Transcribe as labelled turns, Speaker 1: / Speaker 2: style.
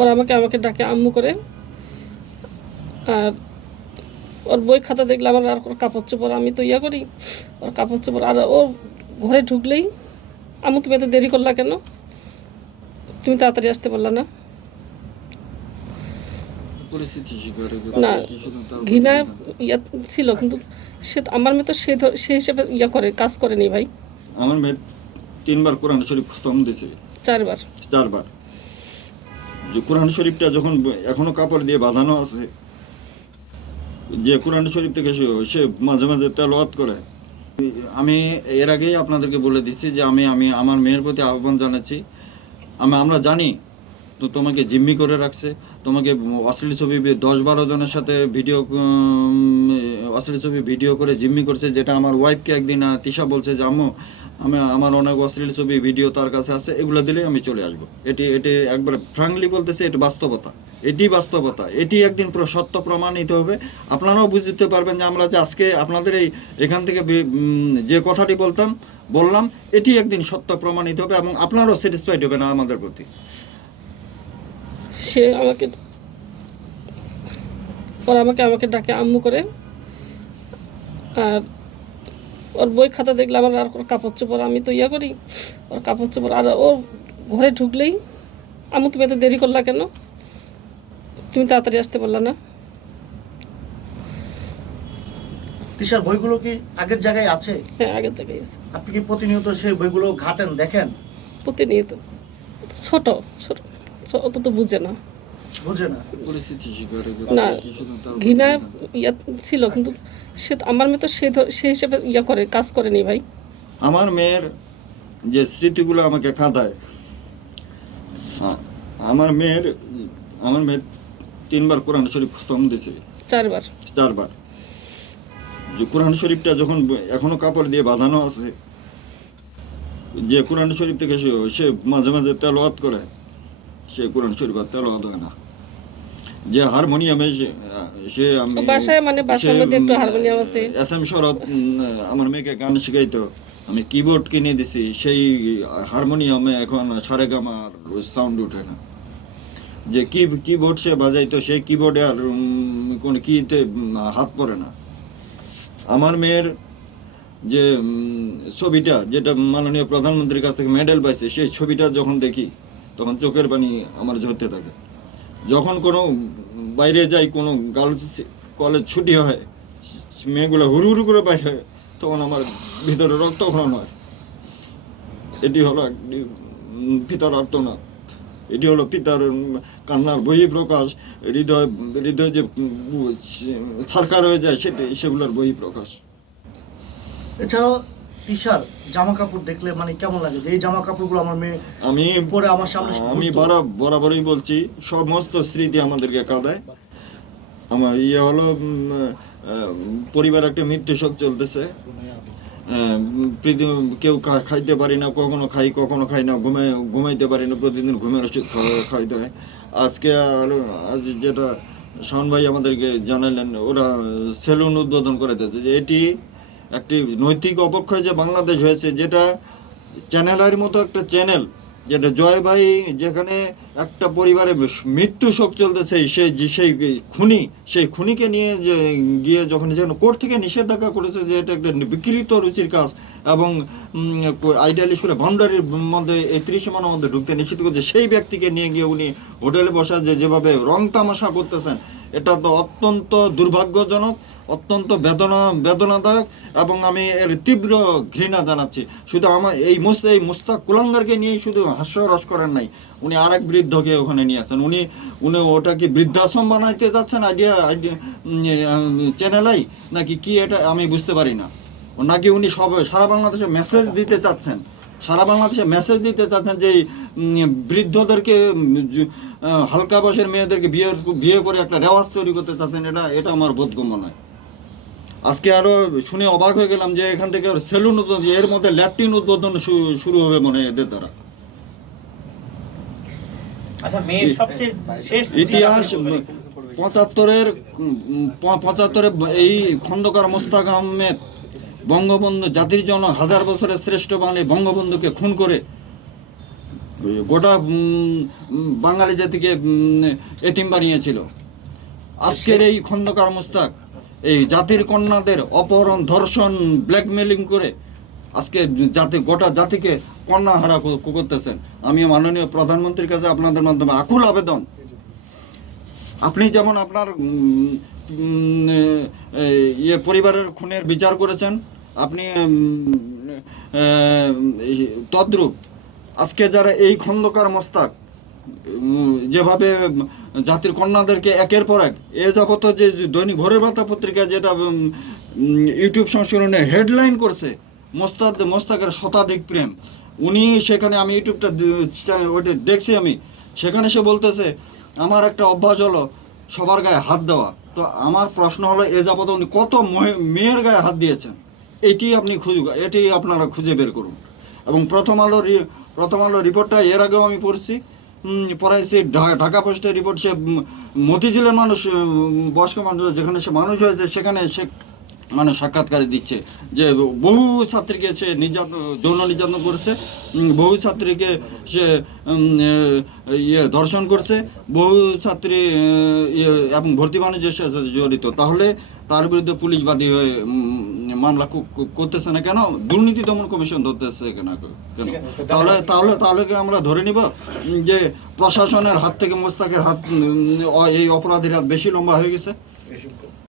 Speaker 1: ওরা আমাকে আমাকে ডাকে আম্মু করে। আর ওর বই খাতা দেখলে আমার আর ওর কাপড় চোপড় আমি তো ইয়া করি। ওর কাপড় চোপড় আর ও ঘরে ঢুকলেই আম্মু তুমি এত দেরি করলা কেন? তুমি তাড়াতাড়ি আসতে পারলা না। না ঘৃণা ইয়া ছিল কিন্তু সে আমার মেয়ে তো সে সে হিসেবে ইয়া করে কাজ করেনি ভাই।
Speaker 2: আমার মেয়ে তিনবার কোরআন শরীফ খতম দিয়েছে
Speaker 1: চারবার।
Speaker 2: চারবার। যে কোরআন শরীফটা যখন এখনও কাপড় দিয়ে বাঁধানো আছে, যে কোরআন শরীফ থেকে সে মাঝে মাঝে তেলাওয়াত করে। আমি এর আগেই আপনাদেরকে বলে দিচ্ছি যে আমি আমি আমার মেয়ের প্রতি আহ্বান জানাচ্ছি। আমি, আমরা জানি, তো তোমাকে জিম্মি করে রাখছে। তোমাকে অশ্লীল ছবি দশ বারো জনের সাথে ভিডিও অশ্লীল ছবি ভিডিও করে জিম্মি করছে, যেটা আমার ওয়াইফকে একদিন তিশা বলছে যে, আম্মু আমি, আমার অনেক অশ্লীল ছবি, ভিডিও তার কাছে আছে, এগুলো দিলেই আমি চলে আসব। এটি এটি একবার ফ্রাঙ্কলি বলতেছে, এটি বাস্তবতা। এটি বাস্তবতা। এটি একদিন সত্য প্রমাণিত হবে। আপনারাও বুঝতে পারবেন যে আমরা যে আজকে আপনাদের এই, এখান থেকে যে কথাটি বলতাম, বললাম, এটি একদিন সত্য প্রমাণিত হবে এবং আপনারাও স্যাটিসফাইড হবে না আমাদের প্রতি।
Speaker 1: সে আমাকে, ওরা আমাকে আমাকে ডাকে আম্মু করে। আর ওর বই খাতা দেখলে আমার আর ওর কাপড় চোপড় আমি তো ইয়া করি ওর কাপড় চোপড় আর ও ঘরে ঢুকলেই আম্মু তুমি এত দেরি করলা কেন? তুমি তাড়াতাড়ি আসতে পারলা না।
Speaker 3: তিশার বইগুলো কি আগের জায়গায় আছে?
Speaker 1: হ্যাঁ আগের জায়গায় আছে।
Speaker 3: আপনি কি প্রতিনিয়ত সেই বইগুলো ঘাটেন দেখেন?
Speaker 1: প্রতিনিয়ত। ছোট ছোট। অত তো বুঝে না।
Speaker 3: না।
Speaker 1: ঘৃণা ইয়া ছিল কিন্তু সে আমার মেয়ে তো সে ধ- সে হিসেবে ইয়া করে কাজ করেনি ভাই।
Speaker 2: আমার মেয়ের যে স্মৃতিগুলো আমাকে কাঁদায় আমার মেয়ের আমার মেয়ের তিনবার কোরআন শরীফ খতম দিয়েছে
Speaker 1: চারবার।
Speaker 2: চারবার। যে কোরআন শরীফটা যখন এখনও কাপড় দিয়ে বাঁধানো আছে যে কোরআন শরীফ থেকে সে সে মাঝে মাঝে তেলাওয়াত করে সে কোরআন শরীফ তেলাওয়াত হয় না। যে হারমোনিয়ামে সে আমি-
Speaker 1: বাসায় মানে বাসার মধ্যে একটু হারমোনিয়াম আছে।
Speaker 2: এস এম শরৎ আমার মেয়েকে গান শিখাইতো। আমি কিবোর্ড কিনে দিছি সেই হারমোনিয়ামে এখন সারেগামার সাউন্ড ওঠে না। যে কি কিবোর্ড সে বাজাইতো সেই কিবোর্ডে আর কোনো কিতে হাত পড়ে না। আমার মেয়ের যে ছবিটা যেটা মাননীয় প্রধানমন্ত্রীর কাছ থেকে মেডেল পাইছে সেই ছবিটা যখন দেখি তখন চোখের পানি আমার ঝরতে থাকে। যখন কোনো বাইরে যাই, কোনো গার্লস কলেজ ছুটি হয়, মেয়েগুলো হুড়ু হুড়ু করে বাইরে তখন আমার ভিতরে রক্তক্ষরণ হয়। এটি হলো একটি পিতার আর্তনাদ। এটি হলো পিতার কান্নার বহিঃপ্রকাশ, হৃদয় হৃদয় যে সারকার হয়ে যায়, সেটি, সেগুলোর বহিঃপ্রকাশ।
Speaker 3: এছাড়াও তিশার জামা কাপড় দেখলে মানে কেমন লাগে? যে এই জামা কাপড়গুলো আমার মেয়ে
Speaker 2: আমি
Speaker 3: পরে আমার সামনে
Speaker 2: আমি। বরাবরই বলছি সমস্ত স্মৃতি আমাদেরকে কাঁদায়। আমার ইয়ে হলো পরিবার একটা মৃত্যু শোক চলতেছে। কেউ খাইতে পারি না কখনো খাই কখনো খাই না ঘুমে ঘুমাইতে পারি না প্রতিদিন ঘুমের ওষুধ খাইতে হয়। আজকে আজ যেটা শাওন ভাই আমাদেরকে জানালেন ওরা সেলুন উদ্বোধন করে দিয়েছে যে এটি একটি নৈতিক অবক্ষয় যে বাংলাদেশ হয়েছে, যেটা চ্যানেলের মতো একটা চ্যানেল যেটা জয় ভাই যেখানে একটা পরিবারে মৃত্যু শোক চলতেছে, সেই সেই খুনি, সেই খুনিকে নিয়ে যে গিয়ে যখন যেখানে কোর্ট থেকে নিষেধাজ্ঞা করেছে যে এটা একটা বিকৃত রুচির কাজ এবং আইডিয়াল করে বাউন্ডারির মধ্যে এই ত্রিশ মানের মধ্যে ঢুকতে নিষিদ্ধ করছে, সেই ব্যক্তিকে নিয়ে গিয়ে উনি হোটেলে বসা যে যেভাবে রং তামাশা করতেছেন এটা অত্যন্ত দুর্ভাগ্যজনক, অত্যন্ত বেদনা, বেদনাদায়ক এবং আমি এর তীব্র ঘৃণা জানাচ্ছি। শুধু আমার এই মুস এই মুস্তাক কুলাঙ্গারকে নিয়েই শুধু হাস্যরস করেন নাই। উনি আরেক বৃদ্ধকে ওখানে নিয়ে আসেন। উনি উনি ওটা কি বৃদ্ধাশ্রম বানাইতে যাচ্ছেন আইডিয়া চ্যানেলাই? নাকি কি এটা আমি বুঝতে পারি না। নাকি উনি সব, সারা বাংলাদেশে মেসেজ দিতে চাচ্ছেন। সারা বাংলাদেশে মেসেজ দিতে চাচ্ছেন যে বৃদ্ধদেরকে হালকা বয়সের মেয়েদেরকে বিয়ে বিয়ে করে একটা রেওয়াজ তৈরি করতে চাচ্ছেন এটা এটা আমার বোধগম্য নয়। আজকে আরও শুনে অবাক হয়ে গেলাম যে এখান থেকে সেলুন উদ্বোধন এর মধ্যে ল্যাট্রিন উদ্বোধন শুরু হবে মনে হয় এদের দ্বারা।
Speaker 4: আচ্ছা
Speaker 2: ইতিহাস পঁচাত্তরের উম, প- পঁচাত্তরে এই খন্দকার মোস্তাক আহমেদ বঙ্গবন্ধু জাতির জনক হাজার বছরের শ্রেষ্ঠ বাঙালি বঙ্গবন্ধুকে খুন করে গোটা বাঙালি জাতিকে এতিম বানিয়েছিল। আজকের এই খন্দকার মুস্তাক, এই জাতির কন্যাদের অপহরণ, ধর্ষণ ব্ল্যাকমেলিং করে আজকে জাতি, গোটা জাতিকে কন্যা হারা করতেছেন। আমি মাননীয় প্রধানমন্ত্রীর কাছে আপনাদের মাধ্যমে আকুল আবেদন। আপনি যেমন আপনার ইয়ে পরিবারের খুনের বিচার করেছেন, আপনি তদ্রূপ আজকে যারা এই খন্দকার মস্তাক যেভাবে জাতির কন্যাদেরকে একের পর এক, এ যাবত যে দৈনিক ভোরের বার্তা পত্রিকা যেটা ইউটিউব সংস্করণে হেডলাইন করছে মোস্তাদ, মোস্তাকের শতাধিক প্রেম, উনি সেখানে আমি ইউটিউবটা ওটা দেখছি আমি, সেখানে সে বলতেছে, আমার একটা অভ্যাস হলো সবার গায়ে হাত দেওয়া। তো আমার প্রশ্ন হলো, এ যাবত উনি কত মেয়ের গায়ে হাত দিয়েছেন? এটি আপনি খুঁজে, এটি আপনারা খুঁজে বের করুন। এবং প্রথম আলো রি- প্রথম আলো রিপোর্টটা এর আগেও আমি পড়ছি। পড়াইছি ঢা- ঢাকা পোস্টের রিপোর্ট সে মতিঝিলের মানুষ বয়স্ক মানুষ, যেখানে সে মানুষ হয়েছে, সেখানে সে মানে সাক্ষাৎকারে দিচ্ছে যে বহু ছাত্রীকে সে নির্যাতন যৌন নির্যাতন করেছে। বহু ছাত্রীকে সে ইয়ে ধর্ষণ করছে। বহু ছাত্রী এবং ভর্তি বাণিজ্যের সাথে জড়িত। তাহলে তার বিরুদ্ধে পুলিশ বাদী হয়ে মামলা করতেছে না কেন? দুর্নীতি দমন কমিশন ধরতেছে কেন কেন? তাহলে তাহলে তাহলে কি আমরা ধরে নিব যে প্রশাসনের হাত থেকে মোস্তাকের হাত এই অপরাধীর হাত বেশি লম্বা হয়ে গেছে?